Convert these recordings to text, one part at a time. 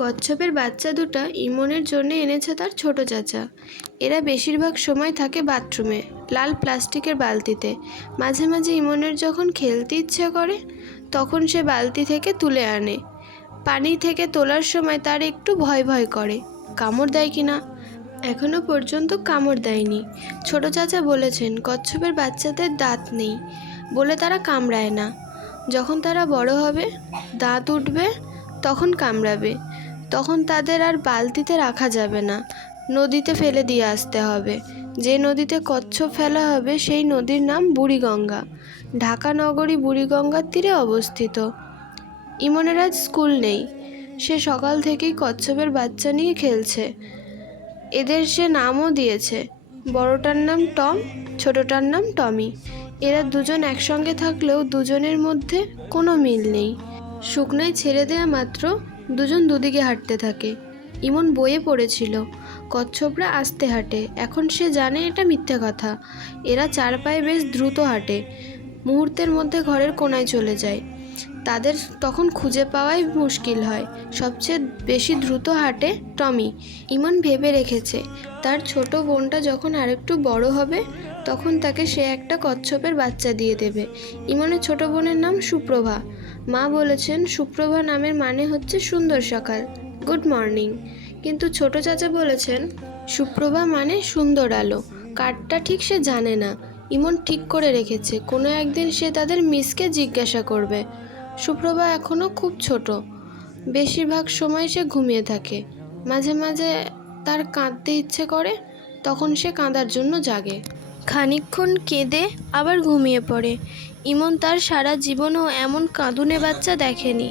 কচ্ছপের বাচ্চা দুটো ইমনের জন্য এনেছে তার ছোট চাচা। এরা বেশিরভাগ সময় থাকে বাথরুমে, লাল প্লাস্টিকের বালতিতে। মাঝে মাঝে ইমনের যখন খেলতে ইচ্ছে করে তখন সে বালতি থেকে তুলে আনে। পানি থেকে তোলার সময় তার একটু ভয় ভয় করে, কামড় দেয় কিনা। এখনো পর্যন্ত কামড় দেয়নি। ছোট চাচা বলেছেন কচ্ছপের বাচ্চাদের দাঁত নেই বলে তারা কামড়ায় না। যখন তারা বড় হবে, দাঁত উঠবে, তখন কামড়াবে। তখন তাদের আর বালতিতে রাখা যাবে না, নদীতে ফেলে দিয়ে আসতে হবে। যে নদীতে কচ্ছপ ফেলা হবে সেই নদীর নাম বুড়িগঙ্গা। ঢাকা নগরী বুড়িগঙ্গার তীরে অবস্থিত। ইমনের আজ স্কুল নেই। সে সকাল থেকেই কচ্ছপের বাচ্চা নিয়ে খেলছে। এদের সে নামও দিয়েছে। বড়টার নাম টম, ছোটটার নাম টমি। এরা দুজন একসঙ্গে থাকলেও দুজনের মধ্যে কোনো মিল নেই। শুকনায় ছেড়ে দেয়া মাত্র দুজন দুদিকে হাঁটতে থাকে। ইমন বইয়ে পড়েছিল কচ্ছপরা আস্তে হাঁটে, এখন সে জানে এটা মিথ্যে কথা। এরা চার পায়ে বেশ দ্রুত হাঁটে, মুহূর্তের মধ্যে ঘরের কোনায় চলে যায়। তাদের তখন খুঁজে পাওয়াই মুশকিল হয়। সবচেয়ে বেশি দ্রুত হাঁটে টমি। ইমন ভেবে রেখেছে তার ছোট বোনটা যখন আরেকটু বড় হবে তখন তাকে সে একটা কচ্ছপের বাচ্চা দিয়ে দেবে। ইমনের ছোট বোনের নাম সুপ্রভা। মা বলেছেন সুপ্রভা নামের মানে হচ্ছে সুন্দর সকাল, গুড মর্নিং। কিন্তু ছোট চাচা বলেছেন সুপ্রভা মানে সুন্দর আলো। কারটা ঠিক সে জানে না। ইমন ঠিক করে রেখেছে কোনো একদিন সে তাদের মিসকে জিজ্ঞাসা করবে। সুপ্রভা এখনও খুব ছোট, বেশিরভাগ সময় সে ঘুমিয়ে থাকে। মাঝে মাঝে তার কাঁদতে ইচ্ছে করে, তখন সে কাঁদার জন্য জাগে। খানিকক্ষণ কেঁদে আবার ঘুমিয়ে পড়ে। ইমন তার সারা জীবনেও এমন কাঁদুনে বাচ্চা দেখেনি।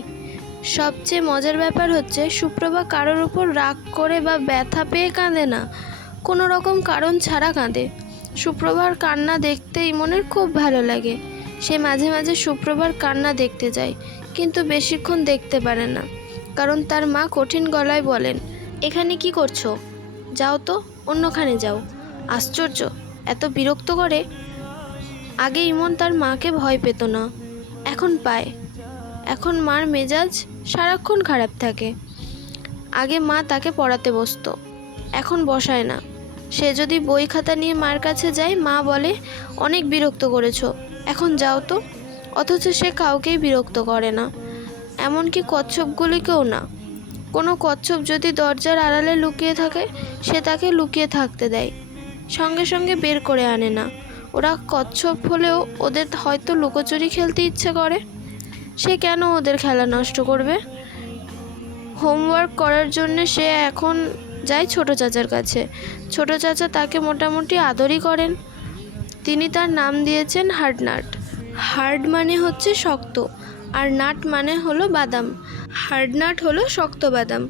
সবচেয়ে মজার ব্যাপার হচ্ছে সুপ্রভা কারোর ওপর রাগ করে বা ব্যথা পেয়ে কাঁদে না, কোনো রকম কারণ ছাড়া কাঁদে। সুপ্রভার কান্না দেখতে ইমনের খুব ভালো লাগে। সে মাঝে মাঝে সুপ্রভার কান্না দেখতে যায়, কিন্তু বেশিক্ষণ দেখতে পারে না, কারণ তার মা কঠিন গলায় বলেন, এখানে কি করছো? যাও তো, অন্যখানে যাও। আশ্চর্য, এত বিরক্ত করে। আগে ইমন তার মাকে ভয় পেত না, এখন পায়। এখন মার মেজাজ সারাক্ষণ খারাপ থাকে। আগে মা তাকে পড়াতে বসতো, এখন বসায় না। সে যদি বই খাতা নিয়ে মার কাছে যায় মা বলে, অনেক বিরক্ত করেছো, এখন যাও তো। অথচ সে কাউকেই বিরক্ত করে না, এমনকি কচ্ছপগুলিকেও না। কোনো কচ্ছপ যদি দরজার আড়ালে লুকিয়ে থাকে সে তাকে লুকিয়ে থাকতে দেয়, সঙ্গে সঙ্গে বের করে আনে না। ওরা কচ্ছপ হলেও ওদের হয়তো লুকোচুরি খেলতে ইচ্ছে করে। সে কেন ওদের খেলা নষ্ট করবে? হোমওয়ার্ক করার জন্য সে এখন যায় ছোট চাচার কাছে। ছোট চাচা তাকে মোটামুটি আদরই করেন। তিনি তার নাম দিয়েছেন হার্ডনাট। হার্ড মানে হচ্ছে শক্ত, আর নাট মানে হলো বাদাম। হার্ডনাট হলো শক্ত বাদাম।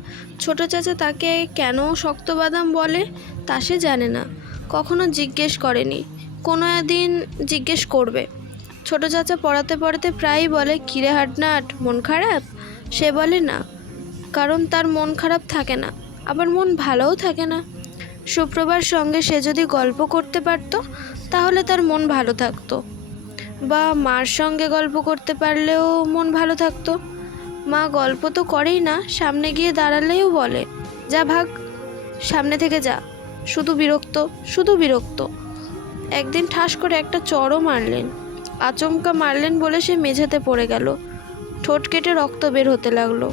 ছোট চাচা তাকে কেন শক্ত বাদাম বলে তা সে জানে না, কখনো জিজ্ঞেস করেনি, কোনো একদিন জিজ্ঞেস করবে। ছোট চাচা পড়াতে পড়াতে প্রায়ই বলে, কিরে হার্ডনাট, মন খারাপ? সে বলে না, কারণ তার মন খারাপ থাকে না, আবার মন ভালোও থাকে না। সুপ্রভার সঙ্গে সে যদি গল্প করতে পারত তাহলে তার মন ভালো থাকতো, বা মার সঙ্গে গল্প করতে পারলেও মন ভালো থাকতো। মা গল্প তো করেই না, সামনে গিয়ে দাঁড়ালেও বলে, যা ভাগ, সামনে থেকে যা, শুধু বিরক্ত, শুধু বিরক্ত। একদিন ঠাস করে একটা চড়ও মারলেন। আচমকা মারলেন বলে সে মেঝেতে পড়ে গেল, ঠোঁট কেটে রক্ত বের হতে লাগলো।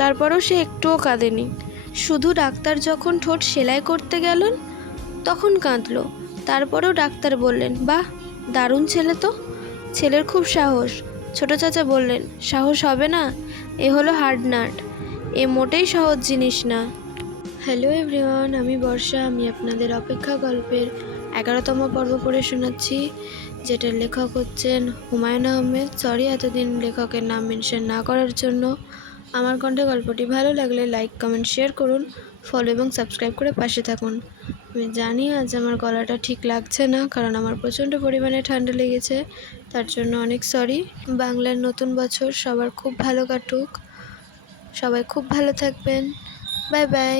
তারপরও সে একটুও কাঁদেনি। শুধু ডাক্তার যখন ঠোঁট সেলাই করতে গেলেন তখন কাঁদলো। তারপরেও ডাক্তার বললেন, বাহ, দারুণ ছেলে তো, ছেলের খুব সাহস। ছোট চাচা বললেন, সাহস হবে না, এ হলো হার্ডনাট, এ মোটেই সহজ জিনিস না। হ্যালো এভরিওয়ান, আমি বর্ষা। আমি আপনাদের অপেক্ষা গল্পের 11তম পর্ব পড়ে শোনাচ্ছি, যেটার লেখক হচ্ছেন হুমায়ুন আহমেদ। সরি এতদিন লেখকের নাম মেনশন না করার জন্য। আমার কণ্ঠে গল্পটি ভালো লাগলে লাইক, কমেন্ট, শেয়ার করুন, ফলো এবং সাবস্ক্রাইব করে পাশে থাকুন। আমি জানি আজ আমার গলাটা ঠিক লাগছে না, কারণ আমার প্রচণ্ড পরিমাণে ঠান্ডা লেগেছে, তার জন্য অনেক সরি। বাংলার নতুন বছর সবার খুব ভালো কাটুক, সবাই খুব ভালো থাকবেন। Bye bye.